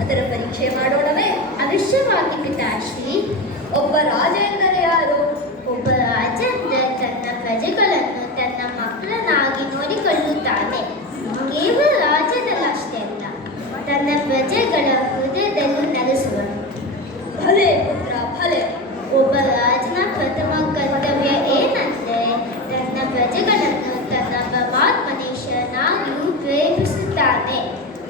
ಅದರ ಪರೀಕ್ಷೆ ಮಾಡೋಣವೇ? ಅವಶ್ಯವಾಗಿ ಪಿತಾಶ್ರೀ. ಒಬ್ಬ ರಾಜ ಎಂದರೆ ಯಾರು? ಒಬ್ಬ ರಾಜ ಅಂದರೆ ತನ್ನ ಪ್ರಜೆಗಳನ್ನು ತನ್ನ ಮಕ್ಕಳನ್ನಾಗಿ ನೋಡಿಕೊಳ್ಳುತ್ತಾನೆ. ಕೇವಲ ರಾಜ್ಯದಲ್ಲಷ್ಟೇ ಅಲ್ಲ, ತನ್ನ ಪ್ರಜೆಗಳ ಹೃದಯದಲ್ಲೂ ನೆಲೆಸುವನು. ಭಲೆ ಪುತ್ರ ಭಲೆ. ಒಬ್ಬ ರಾಜನ ಪ್ರಥಮ ಕರ್ತವ್ಯ ಏನಂದ್ರೆ ತನ್ನ ಪ್ರಜೆಗಳನ್ನು ತನ್ನ ಪರಮಾತ್ಮನೇಶ್ವರನಾಗಿಯೂ ಪ್ರೇಮಿಸುತ್ತಾನೆ.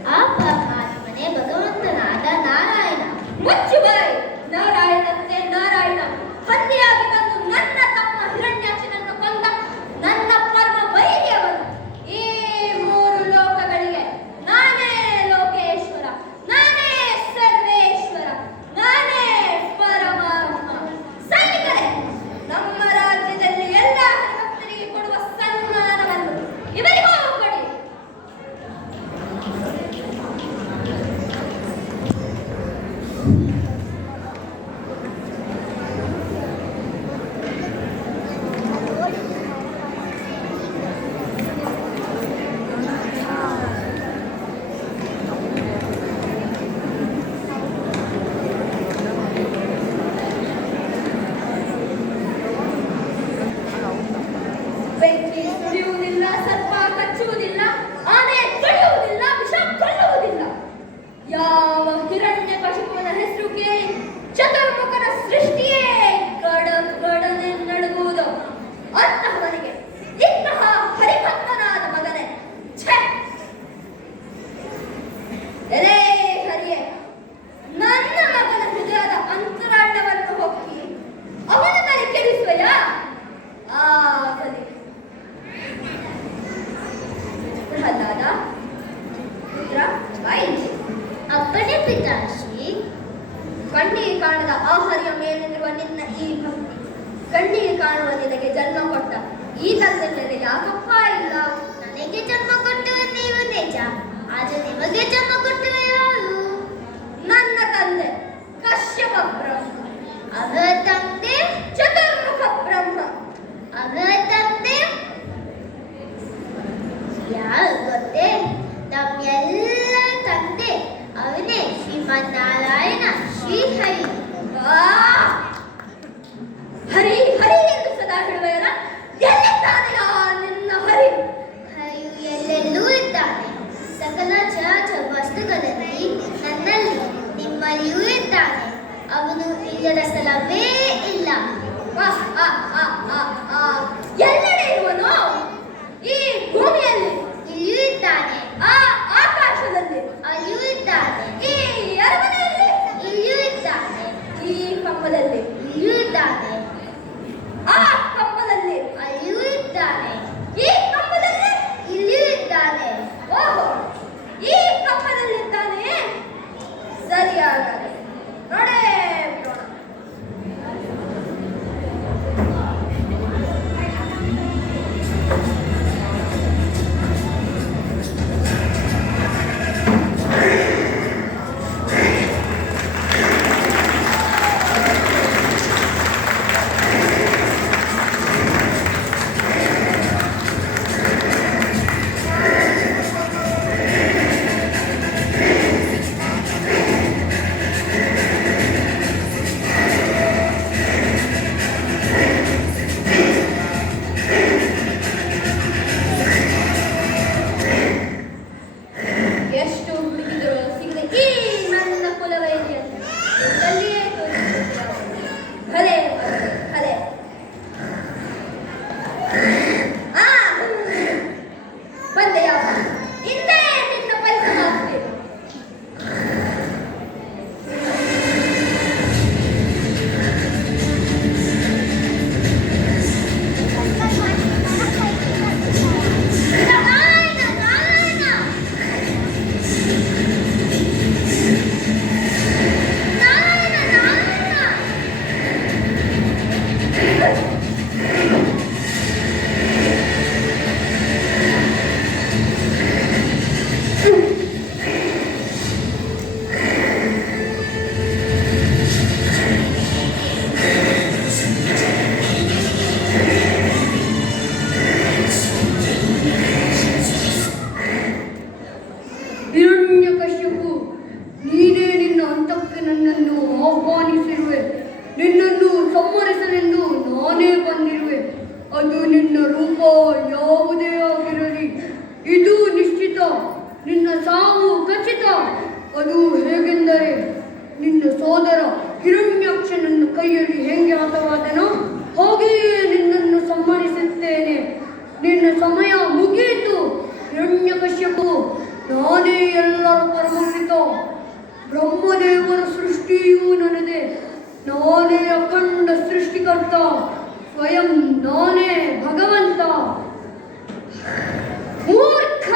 ಆ ಪರಮಾತ್ಮನೇ ಭಗವಂತನಾದ ನಾರಾಯಣ. ಮುಚ್ಚು ಬಾಯಿ! ನಾರಾಯಣಂತೆ ನಾರಾಯಣ ಹಂದಿಯಾಗಿ ತಂದು ನನ್ನ ತಮ್ಮ ಹಿರಣ್ಯಾಕ್ಷನನ್ನು ಕೊಂದ ನನ್ನ ಪರಮ ವೈರಿಯವನು. ಈ ಮೂರು ಲೋಕಗಳಿಗೆ ನಾನೇ ಲೋಕೇಶ್ವರ, ನಾನೇ ಸರ್ವೇಶ್ವರ, ನಾನೇ ಪರಮಾತ್ಮ. ಸೈನಿಕರೇ, ನಮ್ಮ ರಾಜ್ಯದಲ್ಲಿ ಎಲ್ಲ ಹರಿಭಕ್ತರಿಗೆ ಕೊಡುವ ಸನ್ಮಾನವನ್ನು ಇವರಿಗೂ ಕೊಡಿ. ಬೆಂಕಿ ಸುರಿಯುವುದಿಲ್ಲ, ಸರ್ಪ ಕಚ್ಚುವುದಿಲ್ಲ, ಆನೆ ತುಳಿಯುವುದಿಲ್ಲ, ವಿಷ ಕೊಲ್ಲುವುದಿಲ್ಲ. ಯಾವ ಹಿರಣ್ಯ ಕಶಿಪುವಿನ ಹೆಸರು ಕೇಳಿ ಚತುರ್ಮುಖನ ಸೃಷ್ಟಿಯೇ ಗಡಗಡನೆ ನಡುಗುವುದು. ಅಂತಹವನಿಗೆ ಇಂತಹ ಹರಿಭಕ್ತನಾದ ಮಗನೇ ಛೆ! ಎಲೇ ಹರಿಯೇ, ನನ್ನ ಮಗನ ಹೃದಯದ ಅಂತರಾಳವನ್ನು ಹೊಕ್ಕಿ ಅವನನ್ನು ಕೆಡಿಸುವೆಯಾ? ಆಗಲಿ. ಪ್ರಹ್ಲಾದ ಪುತ್ರ ಬಾಯಿ. ಅಪ್ಪಣೆ ಪಿತಾಶ್ರೀ. ಕಣ್ಣಿಗೆ ಕಾಣದ ಆಹಾರ್ಯ ಮೇಲಿರುವ ನಿನ್ನ ಈ ಭಕ್ತಿ, ಕಣ್ಣಿಗೆ ಕಾಣುವ ನಿನಗೆ ಜನ್ಮ ಕೊಟ್ಟ ಈ ತಂದೆ ಮೇಲೆ ಯಾಕಪ್ಪ ಇಲ್ಲ? ನನಗೆ ಜನ್ಮ ಕೊಟ್ಟುವ ನೀವು ನಿಜ, ಆದರೆ ನಿಮಗೆ ಜನ್ಮ ಕೊಟ್ಟುವ ಯಾರು? ನನ್ನ ತಂದೆ ಕಶ್ಯಪ ಬ್ರಹ್ಮ, ಅವರ ತಂದೆ ಚತುರ್ಮುಖ ಬ್ರಹ್ಮ, ಅವರ ತಂದೆ ಯಾರು ಗೊತ್ತೇ? ನಮ್ಮೆಲ್ಲ ತಂದೆ ಅವನೇ ಶ್ರೀಮನ್ನಾರಾಯಣ ಶ್ರೀಹರಿ. ಆ! ಹರಿ ಹರಿ ಎಂದು ಸದಾ ಹೇಳುವೆಯಲ್ಲ, ಎಲ್ಲಿದ್ದಾನೆ ನಿನ್ನ ಹರಿ? ಹರಿಯು ಎಲ್ಲೆಲ್ಲೂ ಇದ್ದಾನೆ. ಸಕಲ ಚರಾಚರ ವಸ್ತುಗಳಲ್ಲಿ ನನ್ನಲ್ಲಿ ನಿಮ್ಮಲ್ಲಿಯೂ ಇದ್ದಾನೆ. ಅವನು ಇಲ್ಲದ ಸ್ಥಳವೇ ಇಲ್ಲ. ಎಲ್ಲೆಡೆ ಇರುವನು? ಈ ಭೂಮಿಯಲ್ಲಿ ಇಲ್ಲಿಯೂ ಇದ್ದಾನೆ, ಆ ಆಕಾಶದಲ್ಲಿ ಅಲ್ಲಿಯೂ ಇದ್ದಾನೆ, ಈ ಅರಮನೆಯಲ್ಲಿ ಇಲ್ಲಿಯೂ ಇದ್ದಾನೆ, ಈ ಕಂಬದಲ್ಲಿ ಇಲ್ಲಿಯೂ ಇದ್ದಾನೆ, ಆ ಕಂಬದಲ್ಲಿ ಅಲ್ಲಿಯೂ ಇದ್ದಾನೆ, ಈ ಕಂಬದಲ್ಲಿ ಇಲ್ಲಿಯೂ ಇದ್ದಾನೆ. ಓಹೋ, ಈ ಕಂಬದಲ್ಲಿದ್ದಾನೆ. ಸರಿಯಾಗಲಿ, ನೋಡೇ ಬಿಡೋಣ. ಎಷ್ಟು ಹುಡುಕಿದರೂ ಸಿಗದೆ ಈ ನನ್ನ ಕುಲವೈರಿಯನ್ನು ಎಲ್ಲಲ್ಲಿಯೇ ತೋರಿಸುತ್ತಿದ್ದಾರೆ. ಭಲೆ ಭಲೆ. ಬಂದೆಯ ಇಂದೇ ನಿನ್ನ ಪರಿಸಮಾಪ್ತಿ. ನಾರಾಯಣ ಹಂತಕ್ಕೆ ನನ್ನನ್ನು ಆಹ್ವಾನಿಸಿರುವೆ. ನಿನ್ನನ್ನು ಸಂಹರಿಸಲೆಂದು ನಾನೇ ಬಂದಿರುವೆ. ಅದು ನಿನ್ನ ರೂಪ ಯಾವುದೇ ಆಗಿರಲಿ, ಇದು ನಿಶ್ಚಿತ. ನಿನ್ನ ಸಾವು ಖಚಿತ. ಅದು ಹೇಗೆಂದರೆ, ನಿನ್ನ ಸೋದರ ಹಿರಣ್ಯಾಕ್ಷನನ್ನು ಕೈಯಲ್ಲಿ ಹೆಂಗೆ ಹತವಾದನೋ ಹಾಗೆಯೇ ನಿನ್ನನ್ನು ಸಂಹರಿಸುತ್ತೇನೆ. ನಿನ್ನ ಸಮಯ ಮುಗಿಯಿತು ಹಿರಣ್ಯಕಶ್ಯಪು. ನಾನೇ ಎಲ್ಲರ ಪರಮಪಿತ. ಬ್ರಹ್ಮದೇವರ ಸೃಷ್ಟಿಯೂ ನನ್ನದೇ. ನಾನೇ ಅಖಂಡ ಸೃಷ್ಟಿಕರ್ತ. ಸ್ವಯಂ ನಾನೇ ಭಗವಂತ. ಮೂರ್ಖ!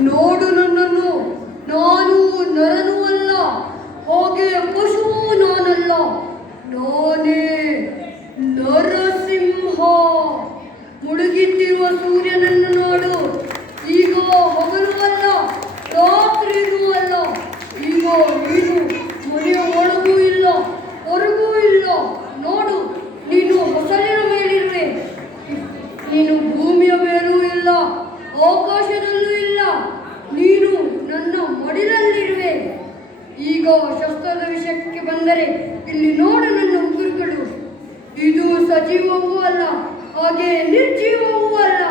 ನೋಡು ನನ್ನನ್ನು. ನಾನು ನರನೂ ಅಲ್ಲ, ಹಾಗೆ ಪಶುವೂ ನಾನಲ್ಲ. ನಾನೇ ನರಸಿಂಹ. ಮುಳುಗಿತ್ತಿರುವ ಸೂರ್ಯನನ್ನು ನೋಡು. ಈಗ ಹಗಲು ಅಲ್ಲ, ರಾತ್ರಿಯೂ ಅಲ್ಲ. ಈಗ ನೀನು ಮನೆಯ ಒಳಗೂ ಇಲ್ಲ, ಹೊರಗೂ ಇಲ್ಲ. ನೋಡು, ನೀನು ಹೊಸಲಿನ ಮೇಲಿರುವೆ. ನೀನು ಭೂಮಿಯ ಮೇಲೂ ಇಲ್ಲ, ಆಕಾಶದಲ್ಲೂ ಇಲ್ಲ. ನೀನು ನನ್ನ ಮಡಿಲಲ್ಲಿರುವೆ. ಈಗ ಶಸ್ತ್ರದ ವಿಷಯಕ್ಕೆ ಬಂದರೆ, ಇಲ್ಲಿ ನೋಡು ನನ್ನ ಉಗುರುಗಳು. ಇದು ಸಜೀವವೂ ಅಲ್ಲ, ಹಾಗೆ ನಿರ್ಜೀವವೂ ಅಲ್ಲ.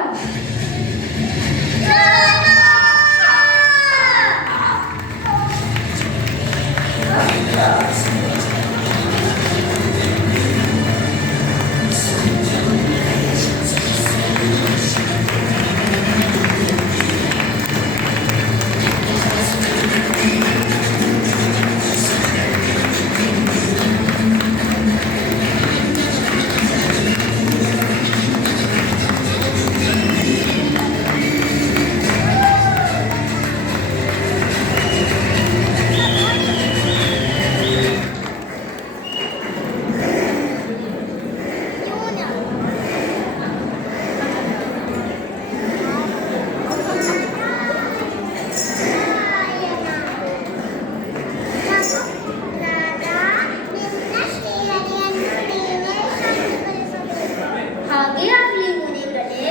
ಹಾಗೆ ಆಗ್ಲಿ ಮುನಿಗಳೇ.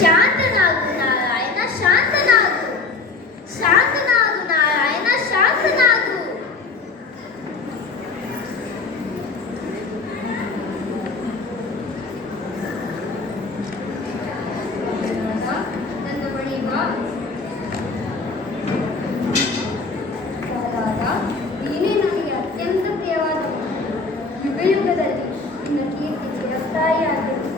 ಶಾಂತನಾಗು ನಾರಾಯಣ, ಶಾಂತನಾಗು. ಶಾಂತನಾಗು ನಾರಾಯಣ, ಶಾಂತನಾಗು. ನನ್ನ ಬಳಿ ಬಾ. ನೀನೇ ನನಗೆ ಅತ್ಯಂತ ಪ್ರಿಯವಾದ. ಯುಗಯುಗದಲ್ಲಿ ನಿನ್ನ ಕೀರ್ತಿ ಚಿರಸ್ಥಾಯಿಯಾಗಿದೆ.